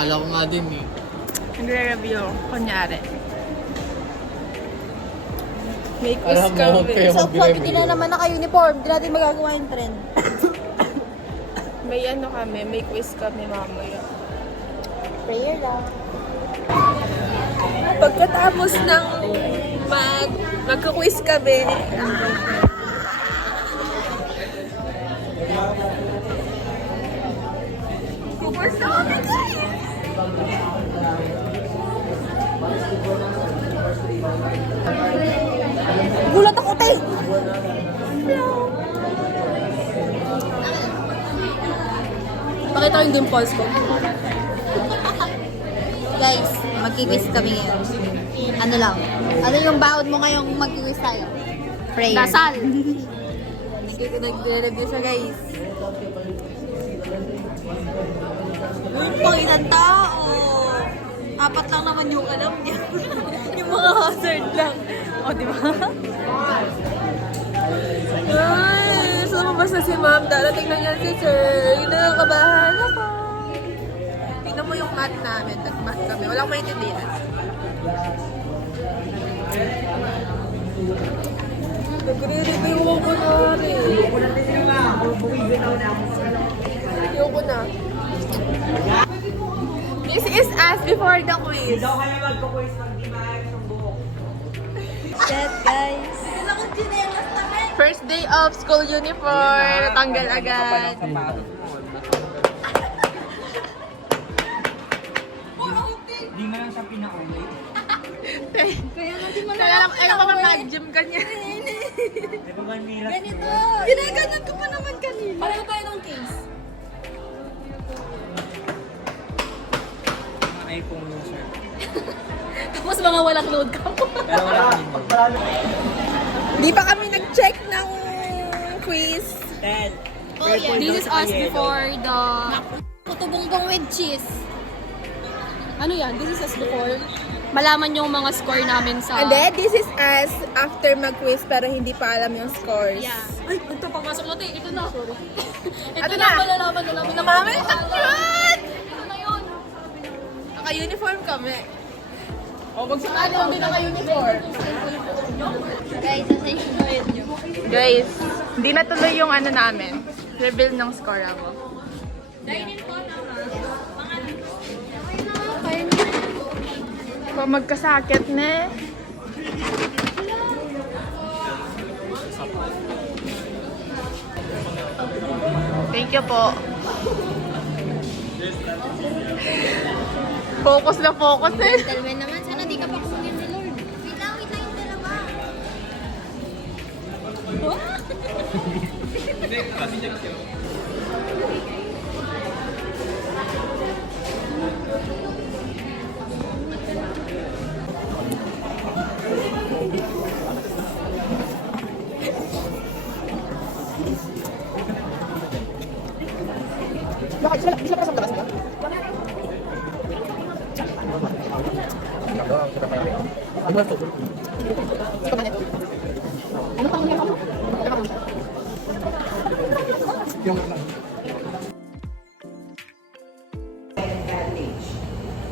Kala ko nga din eh. Nagre-review, kunyari. May quiz Alam mo, huwag kami. kayo So, pag hindi mag-review. na naman naka-uniform, hindi natin magagawa yung trend. May ano kami, may quiz kami mamaya. Prayer lang. Pagkatapos ng magka-quiz kami, Kupers na kami guys! Gulat ako, te! Pakita ko yung dimples ko. Guys, magkikiss kami ngayon. Ano lang? Ano yung baon mo ngayong magkikiss tayo? Prayer. Dasal! Nagre-review siya, guys. Uy, pangilan tao! Apat lang naman yung alam niya. Yung mga hazard lang. O, di ba? Ay, sumabas na si ma'am. Darating na yan si sir. Kinakabahan ako. Tingnan mo yung math namin. Nag-math kami. Walang maintindihan. Nagre-review ako na rin. Ayoko na. This is us before the quiz. Set, guys. First day of school uniform. Natanggal agad. Hindi mo lang siya pinaulit. Kaya natin mo Kaya lang, ano pa ba mag-gym kanya? Di ba ba nila? Ganito. Ginaganyan ko pa naman kanina. Pareho tayo ng case. Mga iPhone yung sir. Tapos mga walang load ka po. Pero wala kami. Di pa kami nag-check ng quiz. 10. Oh, yeah. This is us before the... Putubongbong with cheese. Ano yan? This is us before. Malaman yung mga score namin sa... And then, this is us after mag-quiz pero hindi pa alam yung scores. Yeah. Ay, ito pagpasok natin. Ito na. Sorry. Ito Ito na. na. Malalaman na namin. Mami, ang cute! Ito na yun. Naka-uniform kami. O, magsakali ako din naka-uniform. Guys, nasa yung bayad nyo. Guys, hindi natuloy yung ano namin. Reveal ng score ako. Pa magkasakit na. Thank you po. Focus na focus eh. Gentleman naman, sana di ka pakunin ni Lord. Wait lang yung dalawa. Bakit sila pa sa labas ba? Ano pang niya ako? Advantage.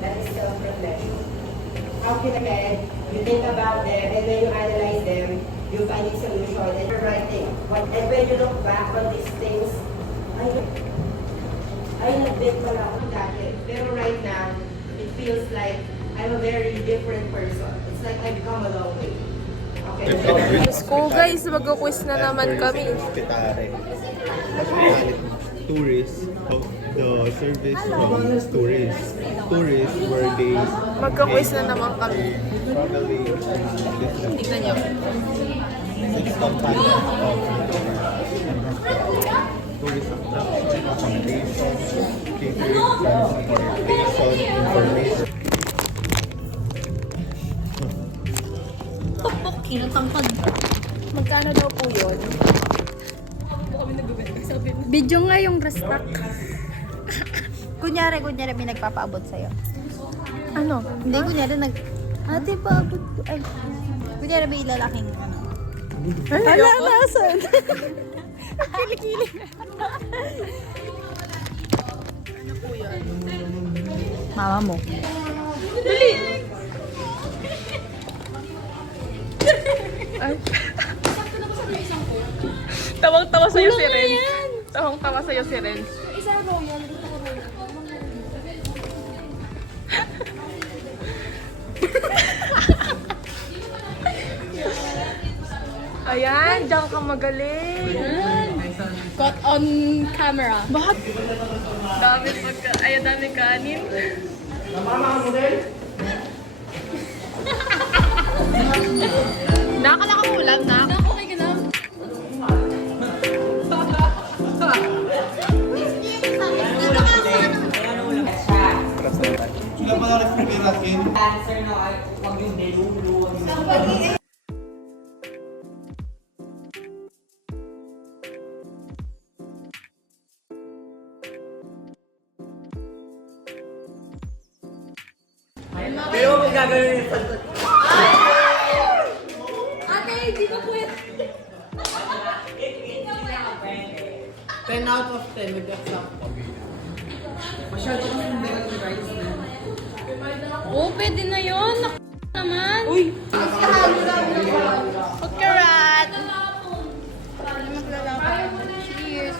That is self-reflection. How can ahead, you think about them, and when you analyze them, you find a solution, and you're writing. And when you look back on these things, ay nag-bet pala ako dati. Pero right now, it feels like I'm a very different person. It's like I've come a long way. Okay. Diyos ko guys, mag-quiz na naman kami. Tourists, the service was tourists. Tourists were they Mag-quiz na naman kami. traveling Tignan nyo. tourist accommodation, catering, transportation, information. Kinatangkad. Magkano daw po yun? Video nga yung restock. kunyari may nagpapaabot sa'yo. Ano? Hindi, kunyari ate, paabot ko. Ay, kunyari may lalaking ano. Hala, nasan? Ano po yun? Mama mo. Tawang-tawa sa'yo si Ren. Tawang-tawa sa'yo si Ren. Isa royal. Gusto ko royal. Ayan, diyan ka magaling. Got on camera. Bakit? Dami kanin. Nakakala kang ulam na. Ako kay ganun. Answer na ay huwag yung delulu. Pero mo gagawin yung pagkat. Ate, di ba pwede? 10 out of 10 with example. Masyado kami hindi ka rights na. Oh, pwede na yun. Naman. Uy! Pagkarat. Cheers.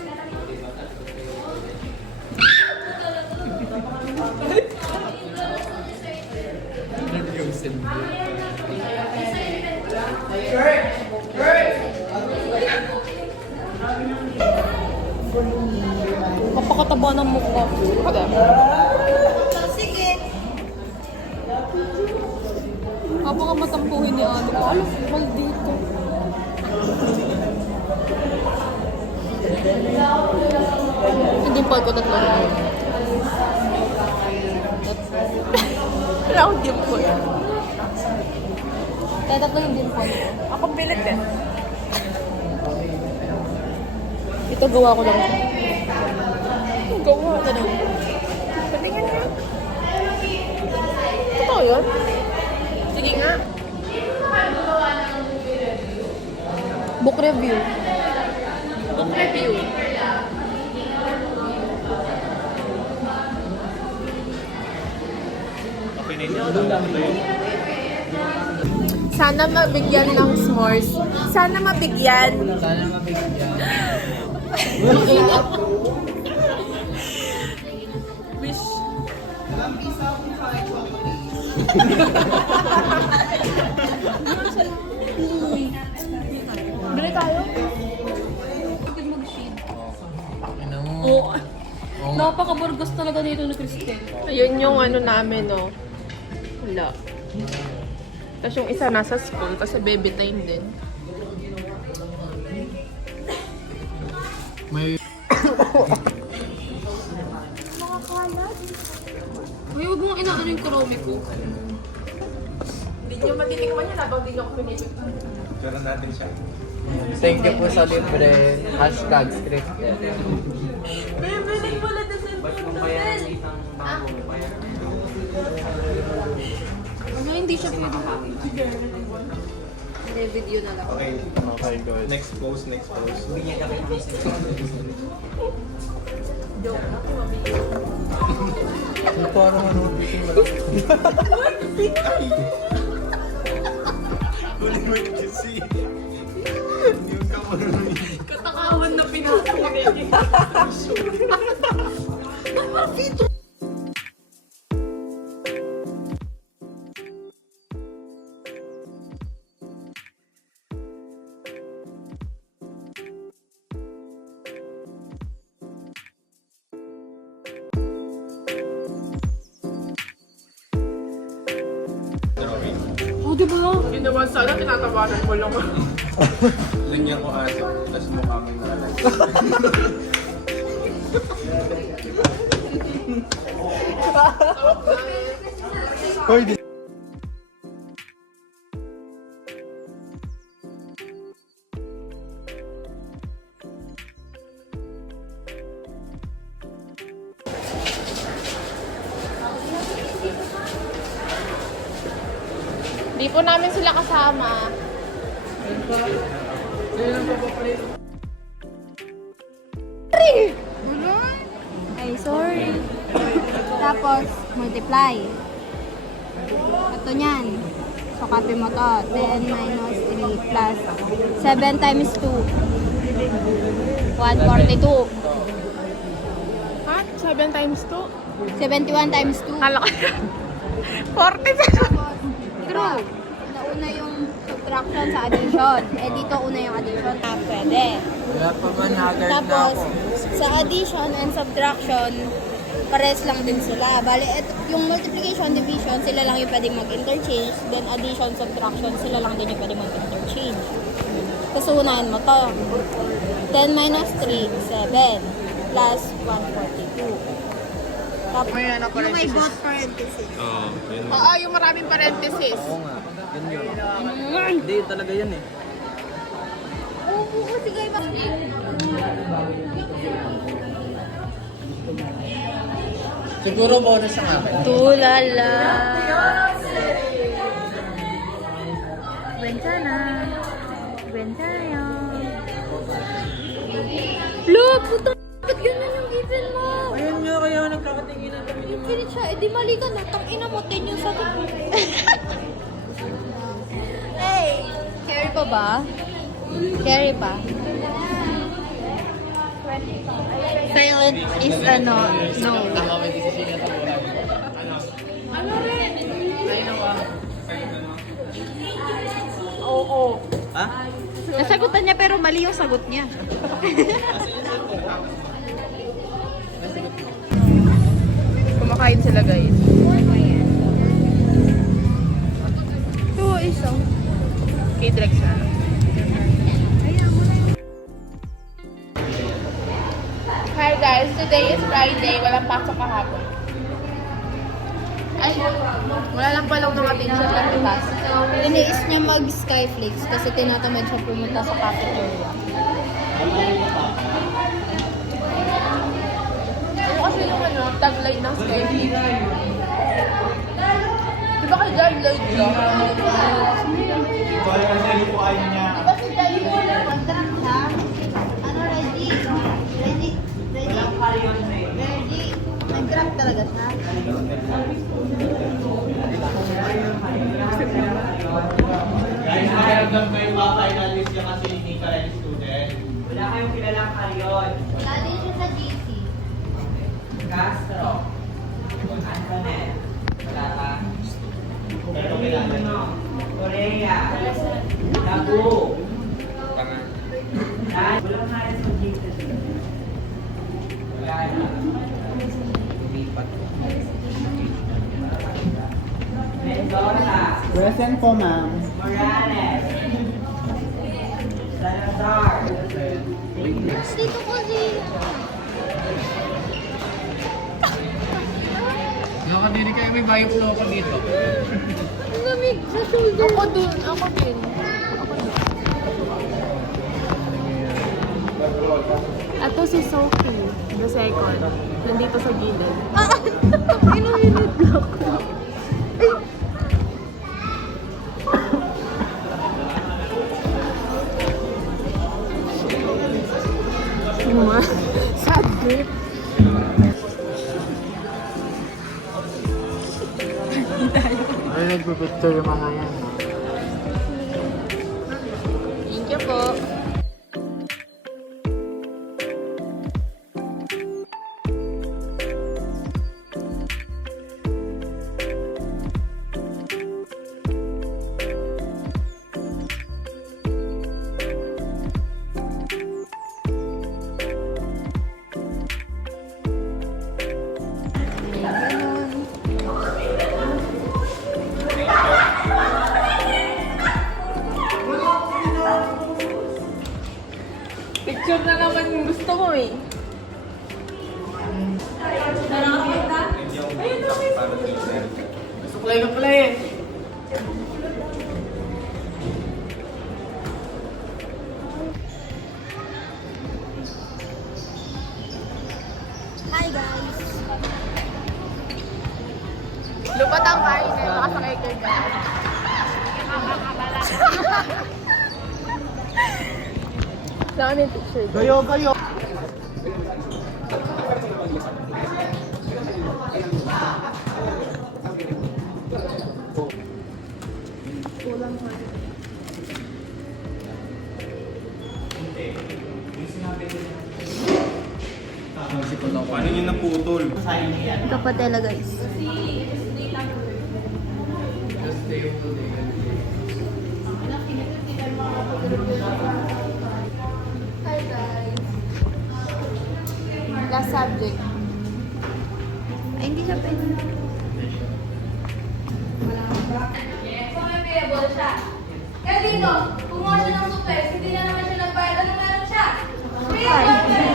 Kapakataba ng mukha. Habang ka matampuhin ni Ano. Ay, maldito. Hindi pa ko tatlo. Wala akong dimple. Kaya tatlo yung din po. Ako pilit eh. Ito gawa ko lang. Gawa. Ito na. Patingin nga. Totoo yun? Sige nga. Book review. Book review. Okay na yun. Sana mabigyan ng s'mores. Sana mabigyan. Sana mabigyan. Wish. Bili tayo. Oo. Napaka-burgos talaga nito ni Cristel. Ayun yung ano namin, no. Wala. Tapos yung isa nasa school kasi baby time din. Uy, huwag mong inaano yung karome ko. Hindi nyo matitikman yan habang di nyo ako pinipig. Pero natin siya. Thank you po sa libre. Hashtag scripted. Bibiling mo lang sa cellphone ko, Bel. Ano, hindi siya pwede. Hindi, video na lang. Okay. Okay, good. Next post. Parang ano, Huli mo yung kasi. Yung kamarami. Katakawan na pinakakunin. Oh, di ba? Hindi naman sana, tinatawanan mo lang. Lagyan ko aso, tapos mukha mo yung nakalagay. Hoy, di- Di po namin sila kasama. Ay, sorry. Tapos, multiply. Ito niyan. So, copy mo to. 10 minus 3 plus 7 times 2. 142. Ha? 7 times 2? 71 times 2. Kala ko 40 True. Nauna yung subtraction sa addition. Eh, dito una yung addition. Pwede. Wala pa man agad na Tapos, ako. sa addition and subtraction, pares lang din sila. Bali, yung multiplication, division, sila lang yung pwedeng mag-interchange. Then, addition, subtraction, sila lang din yung pwedeng mag-interchange. Tapos, unahan mo to. 10 minus 3, 7. Plus 142. Tapos, May ano, yung may parenthesis. both parenthesis. Oo, yun. Oo, yung maraming parenthesis. Oo nga. Yun yun. Hindi, talaga yun eh. Oo, kasi kayo ba? Siguro bonus ang akin. Tulala. Bentana. Bentana. Lo, puta. Ba't ganun yung given mo? Ayun nga, kaya nagkakatinginan kami yung Infinite siya. Eh, di mali ka na. Tangina mo, 10 yung sagot mo. Hey! Carry pa ba? Carry pa? Silent is ano, no. Oo. Ha? Nasagutan niya pero mali yung sagot niya. Kumakain sila guys. Ito, isang. K-Drex na. Hi guys, today is Friday. Walang pasok kahapon. Ay, wala lang palang dumating siya sa class. Iniis niya mag-skyflakes kasi tinatamad siya pumunta sa cafeteria. Ano kasi yung ano, tagline ng Skyflix? Di ba kay John Lloyd lang? Diba si Jai mo lang? Nag-drop siya? Ano, ready? Ready? Ready? Ready? Nag-drop talaga siya? Guys, nakaramdam ko yung mga finalist niya kasi hindi ka rin student. Wala kayong kilalang karyon. Lali siya sa GC. Castro. Antoinette. Wala ka. Pero kilala niyo. Korea. Tagu. Wala nga rin sa GC. Wala na. Mendoza. Present po, ma'am. Morales. Salazar. Dito kasi. Nakadiri kayo, may bayo flow ko dito. Ang lamig sa shoulder. Ako din, ako din. Ito si Sophie, the second. Nandito sa gilid. Inuminit lang. Sad grip. Ay, nagpipicture yung mga yan. Thank you po. Picture na naman yung gusto mo eh. Suklay ka pala eh. Hi guys. Lupat ang kain eh. Makasakay ka dyan. Saan yung picture ko? Gayo, gayo. sign yan. Kapatela guys. Just stay all day. Hi guys. Last subject. Ay, hindi siya pwede. So may payable siya. Kaya dito, kumuha siya ng supplies, hindi na naman siya nagbayad. Ano meron siya? Payable!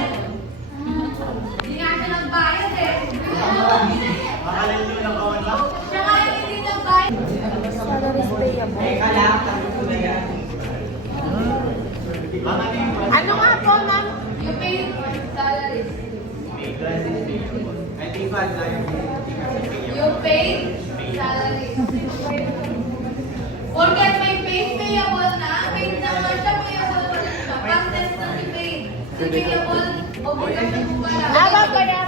Hindi nga siya nagbayad eh. Makalala nyo lang kawan lang. Siya nga yung hindi nagbayad. Teka lang, tapos ko na yan. Ano nga po, ma'am? You paid salaries. I think bad na yun. You paid salaries. Forget may paid, payable na. Paid naman siya, payable na siya. Past tense na si paid. Si payable, obligasyon mo pala. Aba pa yan.